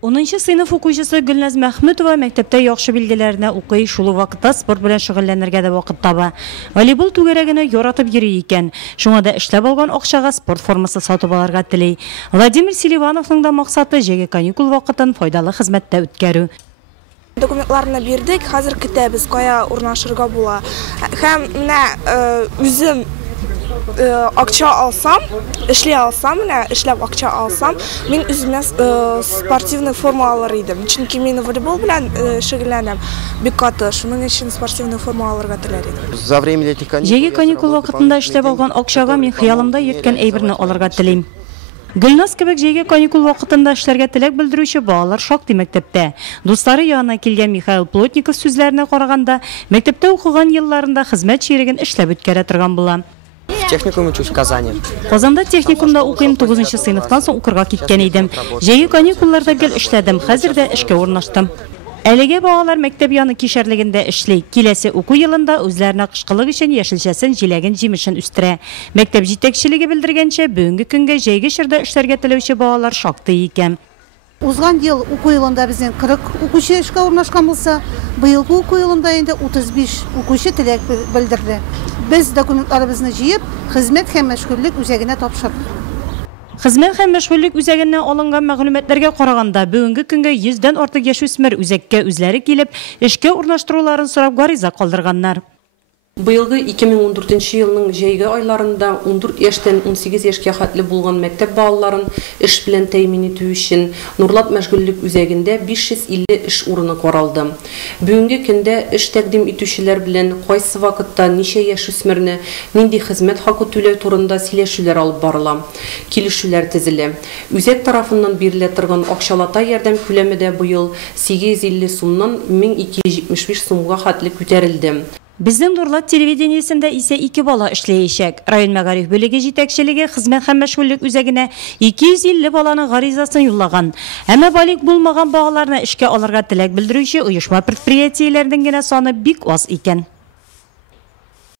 10-нчы сыйныф укучысы Гөлназ Мәхмүтова мәктәптә яхшы билгеләренә укый, шул вакытта спорт белән шөгыльләнергә дә вакыт таба. Волейбол түгәрәгенә яратып йөри икән. Шуңа да эшләп алган акчага спорт формасы сатып алырга тели. Владимир Селивановның да максаты җәйге каникул вакытын файдалы хезмәттә үткәрү. Документларны бирдек, хәзер көтәбез, кая урнашырга була. Һәм менә үзем акча алсам, эшләп акча алсам, мин үземә спортивный форма алыр идем. Чөнки мин волейбол белән шөгыльләнәм. Бик каты, шуның өчен спортивный форма алырга теләр идем. Җәйге каникул вакытында эшләп алган акчага мин хыялымда йөрткән әйберне алырга телим. Гөлназ кебек җәйге каникул вакытында эшләргә теләк белдерүче балалар шактый мәктәптә. Дуслары янына килгән Михаил Плотников сүзләренә караганда, мәктәптә укыган елларында хезмәт ширеген эшләп үткәрә торган була. Техникум учусь в Казани. Казанда техникумда укыйм, 9-нчы сыйныфтан соң укырга киткән идем. Җәйге каникулларда гел эшләдем, хәзер дә эшкә урнаштым. Әлегә балалар мәктәп яны кишәрлегендә эшли. Киләсе уку елында үзләренә кышкылык өчен яшелчәсен, җиләген, җимешен үстерә. Мәктәп җитәкчелеге белдергәнчә, бүгенге көнгә җәйге чорда эшләргә теләүче балалар шактый икән. Узган ел уку елында безнең 40 укучы эшкә урнашкан булса, быелгы уку елында инде 35 укучы теләк белдерде. Без документларыбызны җыеп, хезмәт һәм мәшгульлек үзәгенә тапшырдык. Хезмәт һәм мәшгульлек үзәгеннән алынган мәгълүматларга караганда, бүгенге көнгә 100дән артык яшүсмер үзәккә үзләре килеп, эшкә урнаштыруларын сорап гариза калдырганнар. Быелгы 2014 елның җәйге айларында 14 яшьтән 18 яшькә хәтле булган мәктәп балаларын эш белән тәэмин итү өчен Нурлат мәшгульлек үзәгендә 550 эш урыны каралды. Бүгенге көндә эш тәкъдим итүчеләр белән кайсы вакытта ничә яшүсмерне нинди хезмәт хакы түләү турында сөйләшүләр алып барыла. Килешүләр төзелә. Үзәк тарафыннан бирелә торган акчалата ярдәм күләме дә быел 850 сумнан 1275 сумга хәтле күтәрелде. Безнең Нурлат телевидениесендә исә 2 бала эшләячәк. Район мәгариф бүлеге җитәкчелеге хезмәт һәм мәшгульлек үзәгенә 250 баланың гаризасын юллаган. Әмма балик булмаган балаларны эшкә алырга теләк белдерүче оешма предприятиеләрнең генә саны бик аз икән.